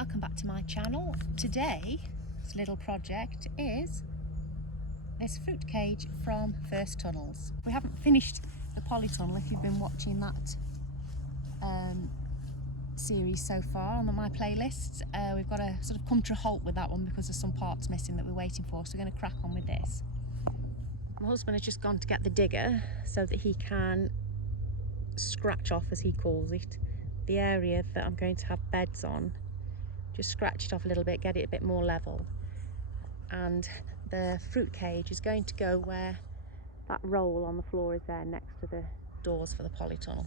welcome back to my channel. Today's little project is this fruit cage from First Tunnels. We haven't finished the polytunnel if you've been watching that series so far on my playlists. We've got to sort of come to a halt with that one because there's some parts missing that we're waiting for, so we're going to crack on with this. My husband has just gone to get the digger so that he can scratch off, as he calls it, the area that I'm going to have beds on. Just scratch it off a little bit, get it a bit more level, and the fruit cage is going to go where that roll on the floor is there next to the doors for the polytunnel.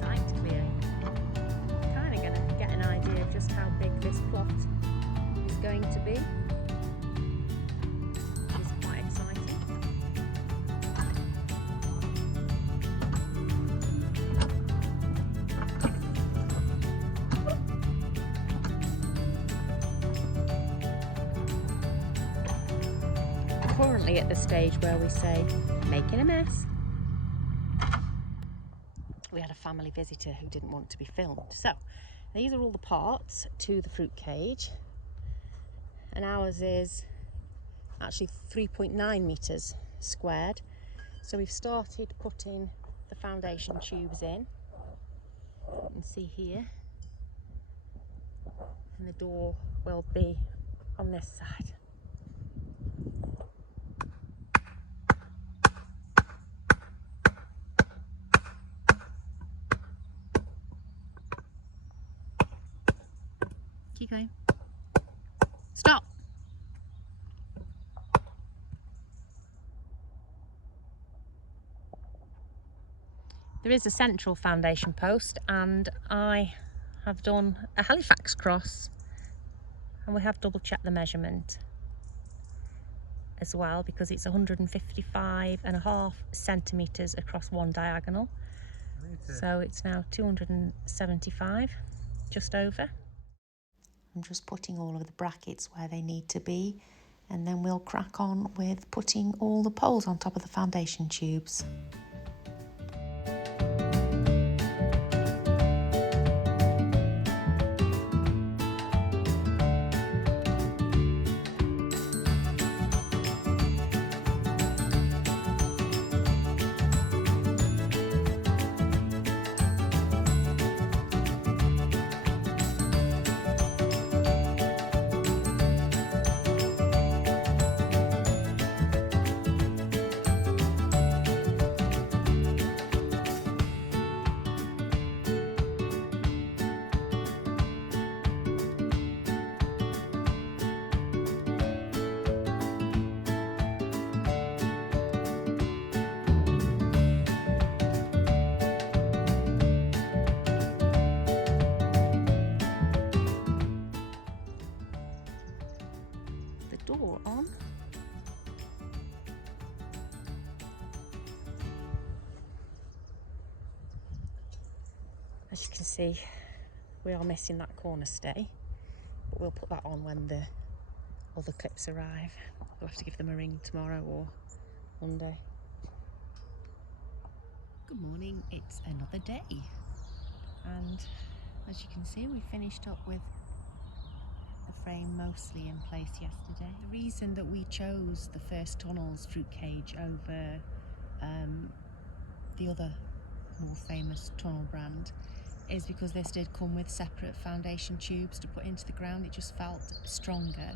Site clearing. Kind of going to get an idea of just how big this plot is going to be. It's quite exciting. Currently at the stage where we say, making a mess. We had a family visitor who didn't want to be filmed. So, these are all the parts to the fruit cage. And ours is actually 3.9 metres squared. So we've started putting the foundation tubes in. You can see here. And the door will be on this side. Keep going. Stop! There is a central foundation post, and I have done a Halifax cross, and we have double checked the measurement as well because it's 155.5 centimetres across one diagonal. So it's now 275, just over. I'm just putting all of the brackets where they need to be, and then we'll crack on with putting all the poles on top of the foundation tubes. Door on. As you can see, we are missing that corner stay, but we'll put that on when the other clips arrive. We'll have to give them a ring tomorrow or Monday. Good morning, it's another day, and as you can see, we finished up with frame mostly in place yesterday. The reason that we chose the First Tunnels fruit cage over the other more famous tunnel brand is because this did come with separate foundation tubes to put into the ground. It just felt stronger,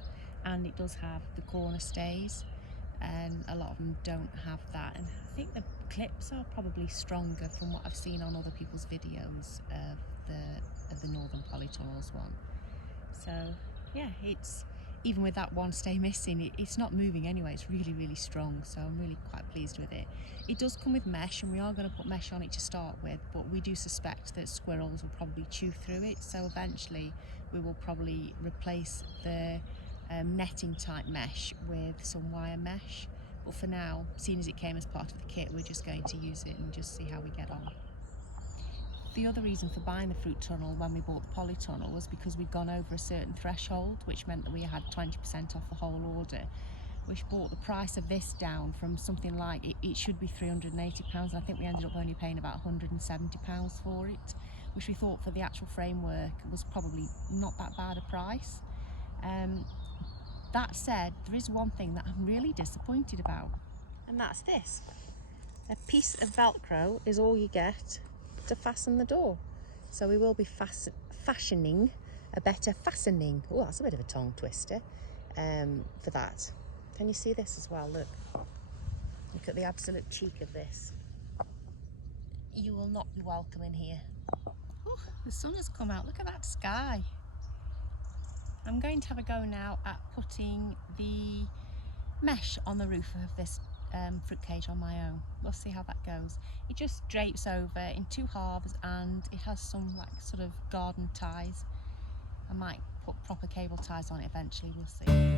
and it does have the corner stays, and a lot of them don't have that. And I think the clips are probably stronger from what I've seen on other people's videos of the Northern Polytunnels one. So yeah, it's even with that one stay missing, it's not moving anyway. It's really, really strong, so I'm really quite pleased with it. It does come with mesh, and we are going to put mesh on it to start with, but we do suspect that squirrels will probably chew through it, so eventually we will probably replace the netting type mesh with some wire mesh. But for now, seeing as it came as part of the kit, we're just going to use it and just see how we get on. The other reason for buying the fruit tunnel when we bought the polytunnel was because we'd gone over a certain threshold, which meant that we had 20% off the whole order, which brought the price of this down from something like, it should be £380, and I think we ended up only paying about £170 for it, which we thought for the actual framework was probably not that bad a price. That said, there is one thing that I'm really disappointed about, and that's this. A piece of Velcro is all you get to fasten the door. So we will be fashioning a better fastening. Oh, that's a bit of a tongue twister for that. Can you see this as well? Look at the absolute cheek of this. You will not be welcome in here. Oh, the sun has come out. Look at that sky. I'm going to have a go now at putting the mesh on the roof of this fruit cage on my own. We'll see how that goes. It just drapes over in 2 halves and it has some like sort of garden ties. I might put proper cable ties on it eventually, we'll see.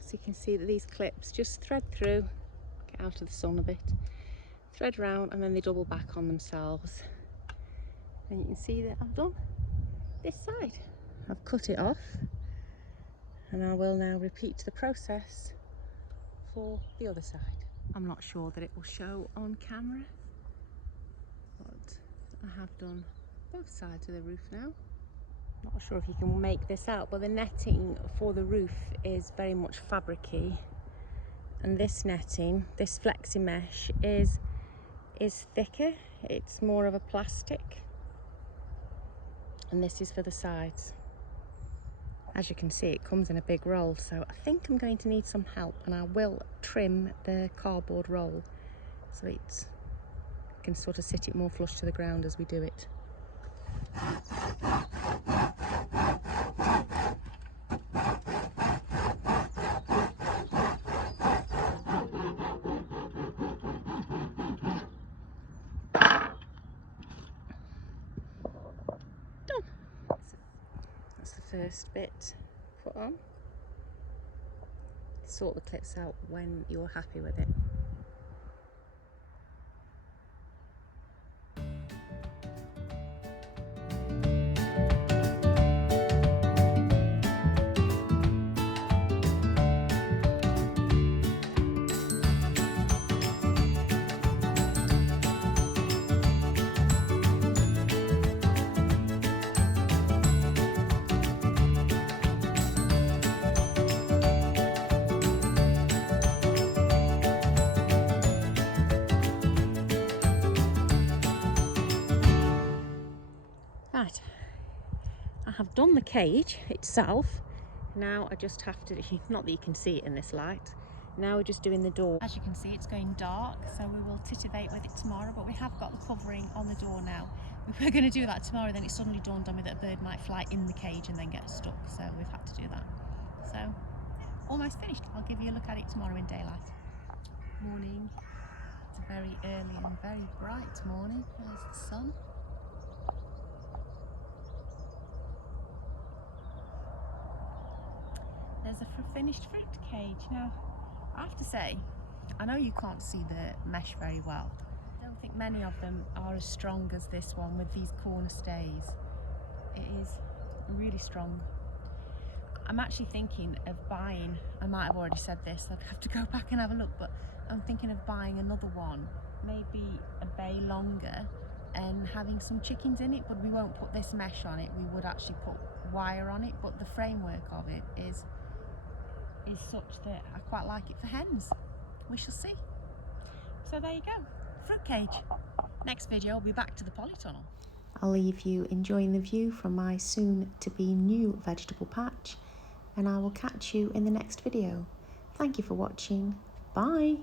So you can see that these clips just thread through, get out of the sun a bit, thread round, and then they double back on themselves. And you can see that I've done this side. I've cut it off, and I will now repeat the process for the other side. I'm not sure that it will show on camera, but I have done both sides of the roof now. Not sure if you can make this out, but the netting for the roof is very much fabricy, and this netting, this flexi mesh, is thicker. It's more of a plastic, and this is for the sides. As you can see, it comes in a big roll, so I think I'm going to need some help, and I will trim the cardboard roll so it can sort of sit it more flush to the ground as we do it. That's the first bit put on. Sort the clips out when you're happy with it. Right, I have done the cage itself. Now I just have to, not that you can see it in this light, now we're just doing the door. As you can see, it's going dark, so we will titivate with it tomorrow, but we have got the covering on the door now. We were going to do that tomorrow, then it suddenly dawned on me that a bird might fly in the cage and then get stuck, so we've had to do that. So, almost finished. I'll give you a look at it tomorrow in daylight. Morning. It's a very early and very bright morning. There's the sun. There's a finished fruit cage. Now, I have to say, I know you can't see the mesh very well. I don't think many of them are as strong as this one with these corner stays. It is really strong. I'm actually thinking of buying, I might have already said this, I'd have to go back and have a look, but I'm thinking of buying another one, maybe a bay longer, and having some chickens in it, but we won't put this mesh on it. We would actually put wire on it, but the framework of it is such that I quite like it for hens. We shall see. So there you go, fruit cage. Next video will be back to the polytunnel. I'll leave you enjoying the view from my soon to be new vegetable patch, and I will catch you in the next video. Thank you for watching. Bye.